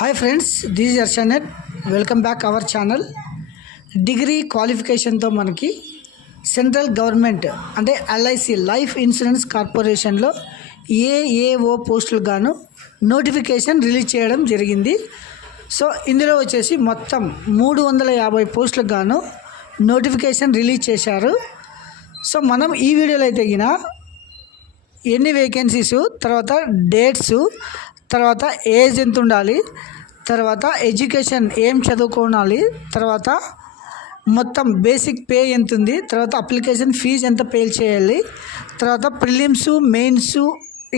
Hi friends, this is అర్షనెట్. Welcome back our channel. Degree క్వాలిఫికేషన్తో మనకి సెంట్రల్ గవర్నమెంట్ అంటే ఎల్ఐసి లైఫ్ ఇన్సూరెన్స్ కార్పొరేషన్లో ఏఏఓ పోస్టులు గాను నోటిఫికేషన్ రిలీజ్ చేయడం జరిగింది. సో ఇందులో వచ్చేసి మొత్తం 350 పోస్టులకు గాను నోటిఫికేషన్ రిలీజ్ చేశారు. సో మనం ఈ వీడియోలో అయితే ఎన్ని వేకెన్సీస్, తర్వాత డేట్స్, తర్వాత ఏజ్ ఎంత ఉండాలి, తర్వాత ఎడ్యుకేషన్ ఏం చదువుకోవాలి, తర్వాత మొత్తం బేసిక్ పే ఎంత ఉంది, తర్వాత అప్లికేషన్ ఫీజు ఎంత పే చేయాలి, తర్వాత ప్రిలిమ్స్, మెయిన్స్,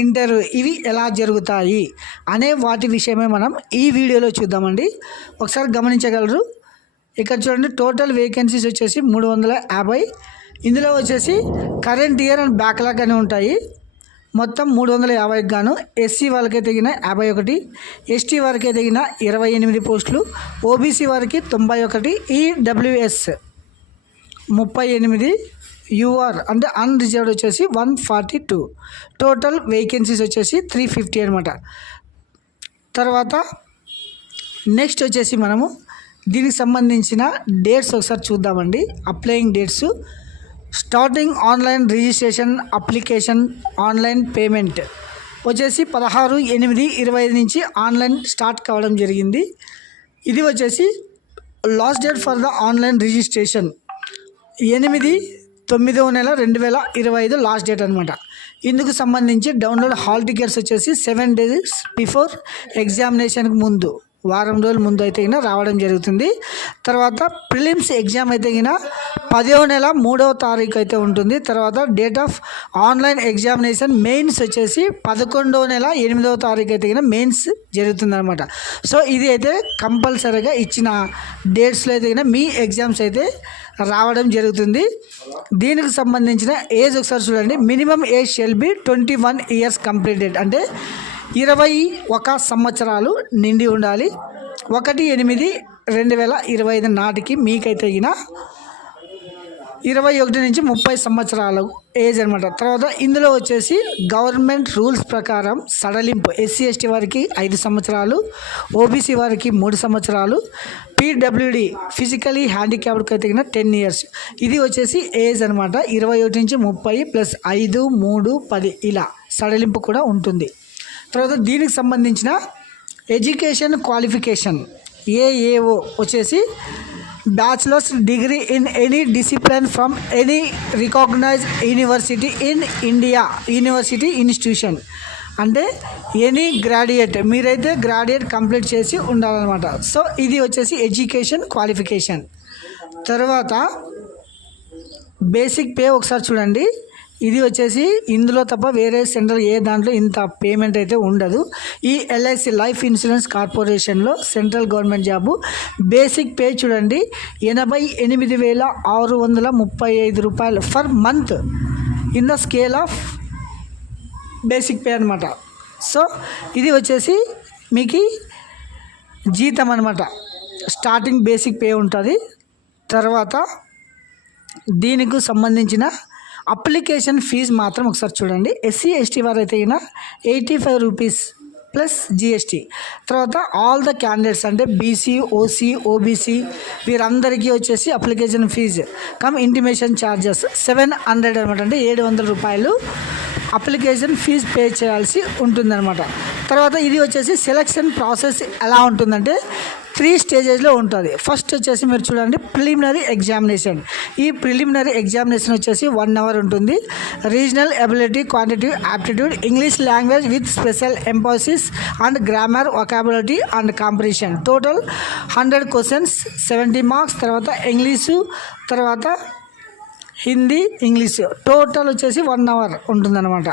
ఇంటర్వ్యూ ఇవి ఎలా జరుగుతాయి అనే వాటి విషయమే మనం ఈ వీడియోలో చూద్దామండి. ఒకసారి గమనించగలరు. ఇక్కడ చూడండి, టోటల్ వేకెన్సీస్ వచ్చేసి 350. ఇందులో వచ్చేసి కరెంట్ ఇయర్ అండ్ బ్యాక్లాగ్ అని ఉంటాయి. మొత్తం 350 గాను ఎస్సీ వాళ్ళకి తగిన 51, ఎస్టీ వారికి తగిన 28 పోస్టులు, ఓబీసీ వారికి 91, ఈడబ్ల్యూఎస్ 38, యూఆర్ అంటే అన్రిజర్వ్డ్ వచ్చేసి 142. టోటల్ వేకెన్సీస్ వచ్చేసి 350 అనమాట. తర్వాత నెక్స్ట్ వచ్చేసి మనము దీనికి సంబంధించిన డేట్స్ ఒకసారి చూద్దామండి. Applying dates: starting online registration, application, online payment వచ్చేసి 16/8/25 నుంచి ఆన్లైన్ స్టార్ట్ కావడం జరిగింది. ఇది వచ్చేసి last date for the online registration 8/9/2025 last date అనమాట. ఇందుకు సంబంధించి డౌన్లోడ్ హాల్ టికెట్స్ వచ్చేసి 7 days బిఫోర్ ఎగ్జామినేషన్కి ముందు, వారం రోజుల ముందు అయితే రావడం జరుగుతుంది. తర్వాత ప్రిలిమ్స్ ఎగ్జామ్ అయితే 10వ నెల 3వ తారీఖు అయితే ఉంటుంది. తర్వాత date of online examination mains వచ్చేసి 11వ నెల 8వ తారీఖు అయితే మెయిన్స్ జరుగుతుంది అనమాట. సో ఇది అయితే కంపల్సరీగా ఇచ్చిన డేట్స్లో అయితే మీ ఎగ్జామ్స్ అయితే రావడం జరుగుతుంది. దీనికి సంబంధించిన ఏజ్ ఒకసారి చూడండి. Minimum age shall be 21 years completed, అంటే 21 సంవత్సరాలు నిండి ఉండాలి. 1/8/2025 నాటికి మీకైతే 21 నుంచి 30 సంవత్సరాలు ఏజ్ అనమాట. తర్వాత ఇందులో వచ్చేసి గవర్నమెంట్ రూల్స్ ప్రకారం సడలింపు ఎస్సీ ఎస్టీ వారికి 5 సంవత్సరాలు, ఓబీసీ వారికి 3 సంవత్సరాలు, పీడబ్ల్యూడి ఫిజికలీ హ్యాండిక్యాప్డ్కి అయితే 10 years. ఇది వచ్చేసి ఏజ్ అనమాట. 21 నుంచి 30 ప్లస్ 5, 3, 10 ఇలా సడలింపు కూడా ఉంటుంది. తర్వాత దీనికి సంబంధించిన ఎడ్యుకేషన్ క్వాలిఫికేషన్ ఏఏఓ వచ్చేసి bachelor's degree in any discipline from any recognised university in India, university institution అంటే ఎనీ గ్రాడ్యుయేట్, మీరైతే గ్రాడ్యుయేట్ కంప్లీట్ చేసి ఉండాలన్నమాట. సో ఇది వచ్చేసి ఎడ్యుకేషన్ క్వాలిఫికేషన్. తర్వాత బేసిక్ పే ఒకసారి చూడండి. ఇది వచ్చేసి ఇందులో తప్ప వేరే సెంట్రల్ ఏ దాంట్లో ఇంత పేమెంట్ అయితే ఉండదు. ఈ ఎల్ఐసి లైఫ్ ఇన్సూరెన్స్ కార్పొరేషన్లో central government job. Basic pay చూడండి, 88,635 రూపాయలు for month in the scale of basic pay అనమాట. సో ఇది వచ్చేసి మీకు జీతం అనమాట. స్టార్టింగ్ బేసిక్ పే ఉంటుంది. తర్వాత దీనికి సంబంధించిన అప్లికేషన్ ఫీజు మాత్రం ఒకసారి చూడండి. ఎస్సీ ఎస్టీ వారు అయితే 85 రూపీస్ ప్లస్ జిఎస్టీ. తర్వాత ఆల్ ద క్యాండిడేట్స్ అంటే బీసీ, ఓసీ, ఓబీసీ వీరందరికీ వచ్చేసి application fee cum intimation charges 700 అనమాట. అంటే 700 రూపాయలు అప్లికేషన్ ఫీజు పే చేయాల్సి ఉంటుందన్నమాట. తర్వాత ఇది వచ్చేసి సెలక్షన్ ప్రాసెస్ ఎలా ఉంటుందంటే 3 స్టేజెస్లో ఉంటుంది. ఫస్ట్ వచ్చేసి మీరు చూడండి, ప్రిలిమినరీ ఎగ్జామినేషన్. ఈ ప్రిలిమినరీ ఎగ్జామినేషన్ వచ్చేసి 1 hour ఉంటుంది. Regional ability, quantitative aptitude, English language with special emphasis and grammar, vocabulary and comprehension. Total 100 questions, 70 marks. తర్వాత ఇంగ్లీషు, తర్వాత హిందీ, ఇంగ్లీషు టోటల్ వచ్చేసి 1 hour ఉంటుందన్నమాట.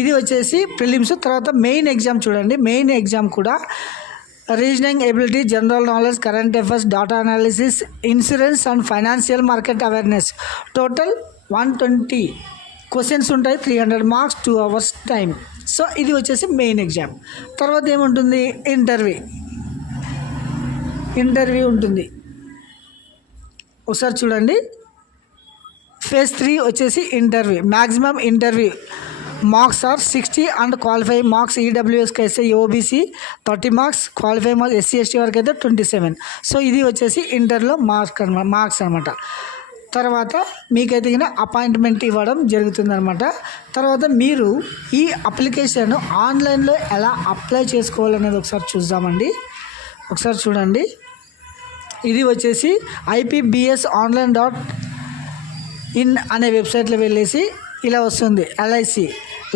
ఇది వచ్చేసి ప్రిలిమ్స్. తర్వాత మెయిన్ ఎగ్జామ్ చూడండి. మెయిన్ ఎగ్జామ్ కూడా reasoning ability, general knowledge, current affairs, data analysis, insurance and financial market awareness. Total 120 questions ఉంటాయి, 300 marks, 2 hours టైం. సో ఇది వచ్చేసి మెయిన్ ఎగ్జామ్. తర్వాత ఏముంటుంది, ఇంటర్వ్యూ ఉంటుంది. ఒకసారి చూడండి. ఫేజ్ 3 వచ్చేసి interview. Maximum interview marks are 60 and qualify marks ఈడబ్ల్యూఎస్కి అయితే OBC 30 marks, qualify marks SC ST వరకు అయితే 27. సో ఇది వచ్చేసి ఇంటర్లో మార్క్స్ అనమాట. తర్వాత మీకైతే కింద అపాయింట్మెంట్ ఇవ్వడం జరుగుతుందన్నమాట. తర్వాత మీరు ఈ అప్లికేషన్ ఆన్లైన్లో ఎలా అప్లై చేసుకోవాలనేది ఒకసారి చూద్దామండి. ఒకసారి చూడండి. ఇది వచ్చేసి IPBSonline.in అనే వెబ్సైట్లో వెళ్ళేసి ఇలా వస్తుంది. LIC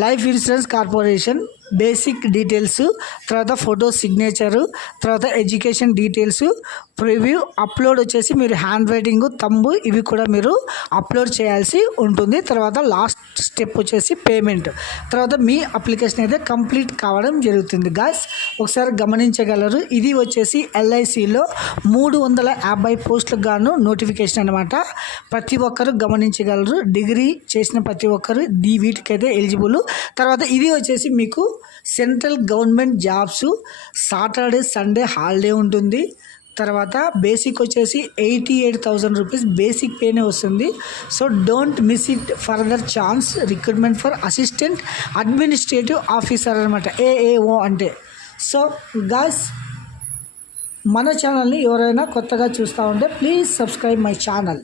life insurance corporation basic details, తర్వాత ఫోటో సిగ్నేచరు, తర్వాత ఎడ్యుకేషన్ డీటెయిల్స్, ప్రివ్యూ అప్లోడ్ వచ్చేసి మీరు హ్యాండ్ రైటింగ్, తంబు ఇవి కూడా మీరు అప్లోడ్ చేయాల్సి ఉంటుంది. తర్వాత లాస్ట్ స్టెప్ వచ్చేసి పేమెంట్. తర్వాత మీ అప్లికేషన్ అయితే కంప్లీట్ కావడం జరుగుతుంది. గాయ్స్ ఒకసారి గమనించగలరు. ఇది వచ్చేసి LICలో 350 పోస్టులకు గాను నోటిఫికేషన్ అనమాట. ప్రతి ఒక్కరు గమనించగలరు. డిగ్రీ చేసిన ప్రతి ఒక్కరు వీటికైతే ఎలిజిబుల్. తర్వాత ఇది వచ్చేసి మీకు central government jobs, Saturday Sunday holiday ఉంటుంది. తర్వాత బేసిక్ వచ్చేసి 88,000 రూపీస్ బేసిక్ పేనే వస్తుంది. So don't miss it further chance. Recruitment for assistant administrative officer అనమాట, AAO అంటే. సో గాయ్స్ మన ఛానల్ని ఎవరైనా కొత్తగా చూస్తూ ఉంటే ప్లీజ్ సబ్స్క్రైబ్ మై ఛానల్.